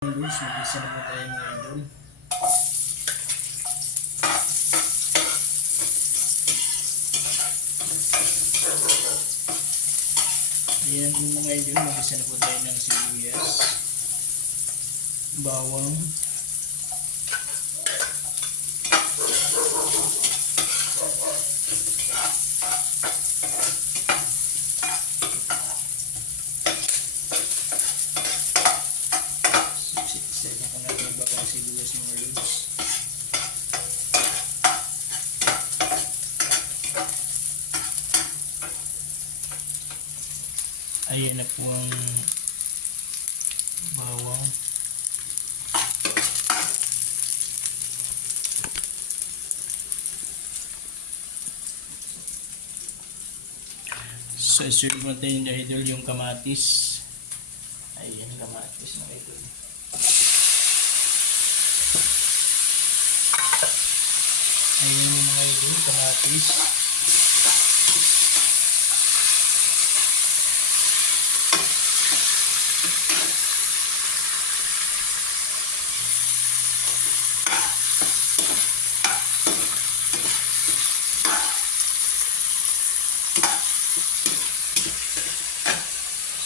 Guys, mag-isa na po tayo mga idol. Ayan mga idol, mag-isa na po tayo ng sibuyas, bawang, isa-isa ko natin ang bawang sibuyas mga lods. Ayan na po ang bawang. So, serve natin yung idol yung kamatis. Ayan, kamatis mga idol. Ayan mga idol, kamatis.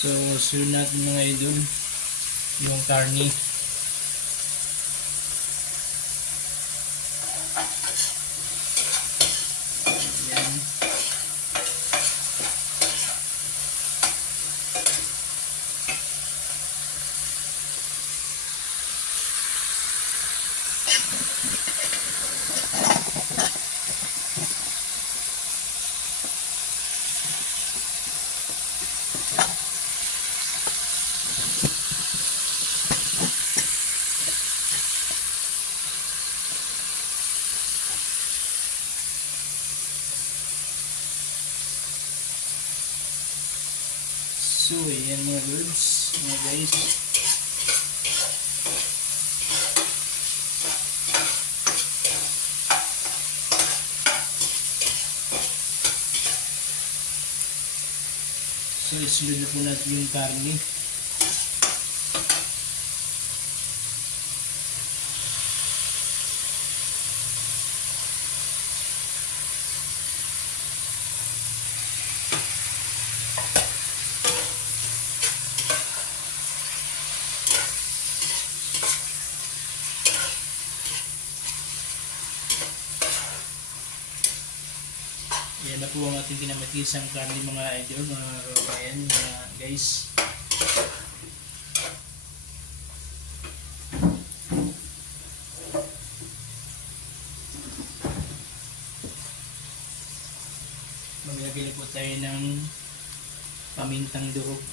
So, sunod natin mga idol yung karne. Ayan. So, ayan mga lods, mga guys. So, isunod na po natin yung karne. Yan na po ang ating kinamatisang karne mga idol, mga kabayan, mga guys. Maglagay na po tayo ng pamintang durog.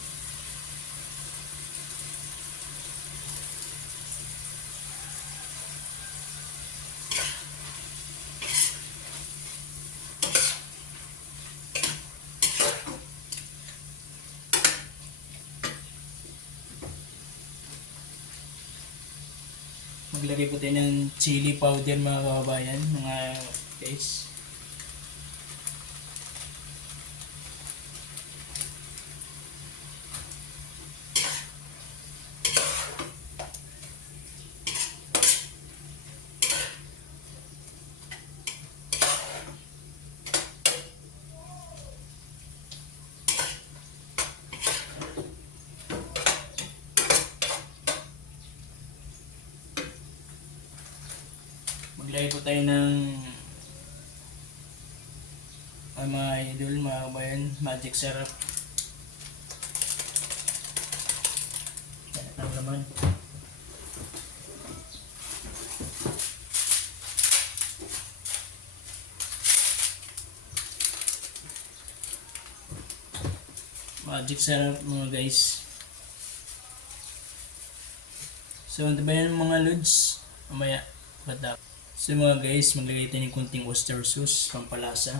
Maglagay po tayo ng chili powder mga kababayan, mga guys. Maglagay po tayo ng mga idol, mga kabayan, magic syrup. Yan ang laman. Magic syrup mga guys. So, antabayan mga lods. Mamaya, batak. So mga guys, maglagay tayo ng kunting oyster sauce, pampalasa.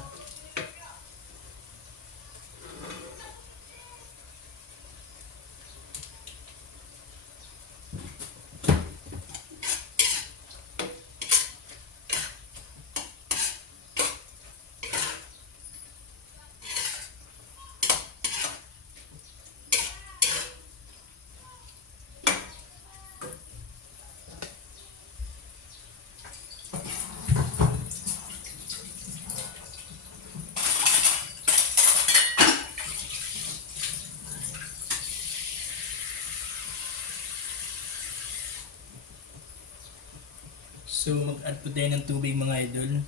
So mag-add po tayo ng tubig mga idol.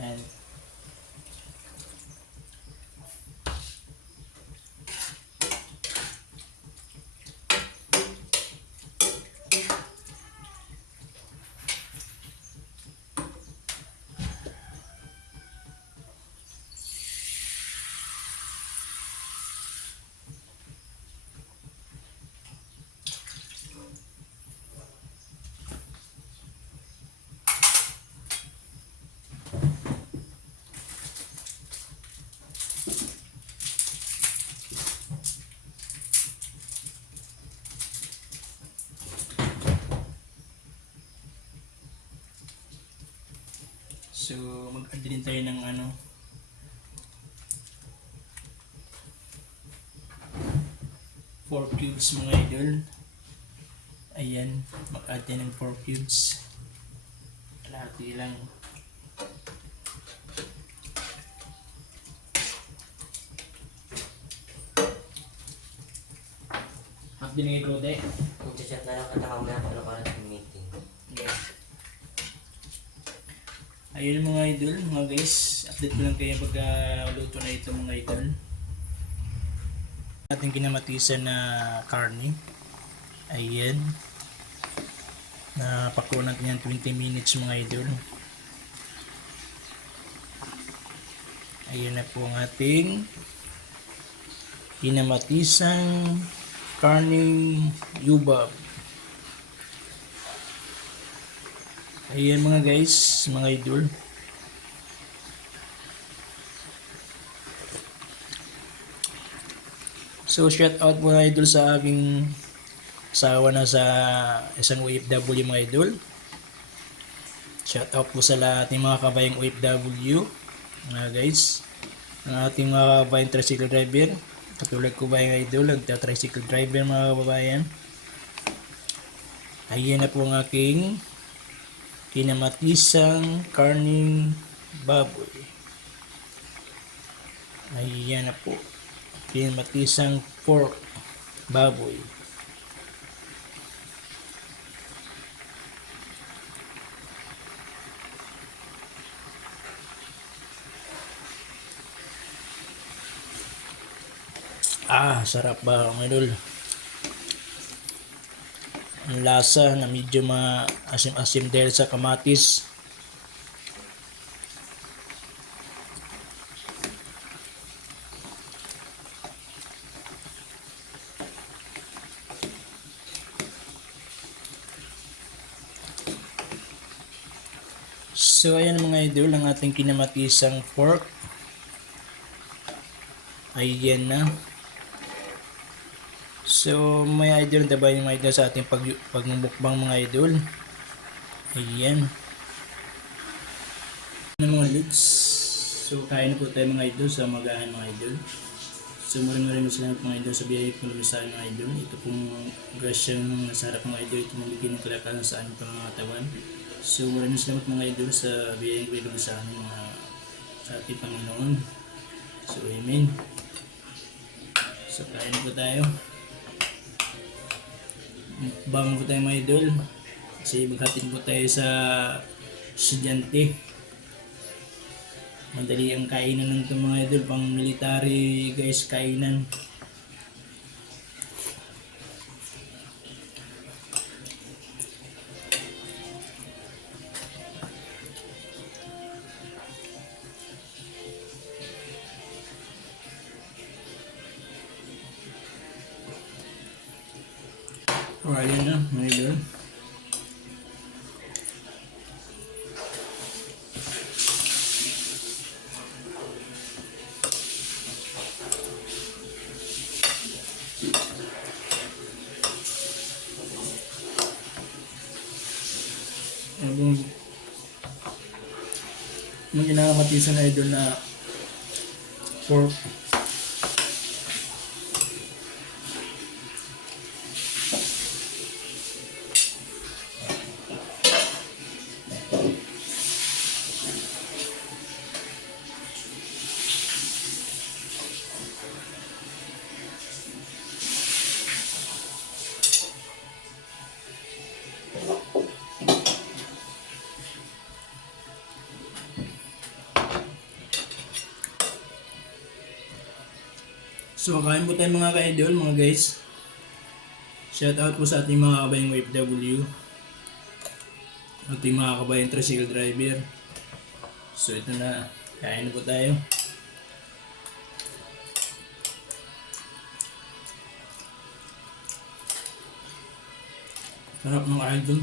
And so mag-add din tayo ng 4 cubes mga idol. Ayan, mag-add tayo ng 4 cubes. Kalahati lang. Half din ngayon ko, de. Mag-chat na lang kita mamaya para para sa meeting. Yes. Ayun mga idol, mga guys, update ko lang kayo pagka-luto na ito mga idol. Ating kinamatisan na karne. Ayan. Napakulo natin yan 20 minutes mga idol. Ayan na po ang ating kinamatisang karning yubab. Ayan mga guys, mga idol. So shout out mga idol sa aking asawa na sa isang OFW mga idol. Shout out po sa lahat ng mga kabayang OFW mga guys. Ang ating mga kabayang tricycle driver. Katulad ko ba yung idol, nagta-tricycle driver mga kababayan. Ayan na po ang aking kinamatisang karning baboy. Ayan na po. Kinamatisang pork baboy. Sarap ba mga idol? Ang lasa na medyo maasim-asim dahil sa kamatis. So ayan mga idol, ang ating kinamatisang pork. Ayan na. So may idol, dabay yung mga idol sa ating pagmumukbang mga idol. Ayan. Mga lids. So kain po tayo mga idol sa magahan mga idol. So maraming salamat mga idol sa biyaya po namin sa mga idol. Ito pong grasyang nasarap mga idol. Ito mong bigyan ng kalakalan sa aming pangangatawan. So maraming salamat mga idol sa biyaya po namin sa aming sa ating Panginoon. So amen. So kain po tayo. Bangon po tayo mga idol. Kasi maghatid po tayo sa estudyante. Madali ang kainan ng itong mga idol, pang military guys kainan. Ayan na mga idol. Yung inakamatisan na idol na pork. So kain po tayo mga ka-idol, mga guys. Shout out po sa ating mga kabayang OFW, ating mga kabayang tricycle driver. So ito na, kain na po tayo. Sarap mga idol.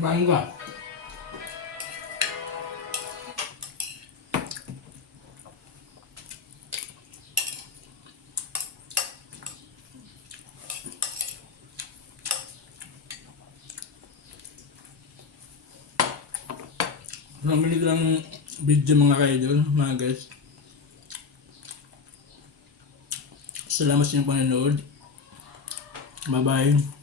Mangga. Namili ko lang video mga ka-idol, mga guys. Salamat sa inyong panonood. Bye bye.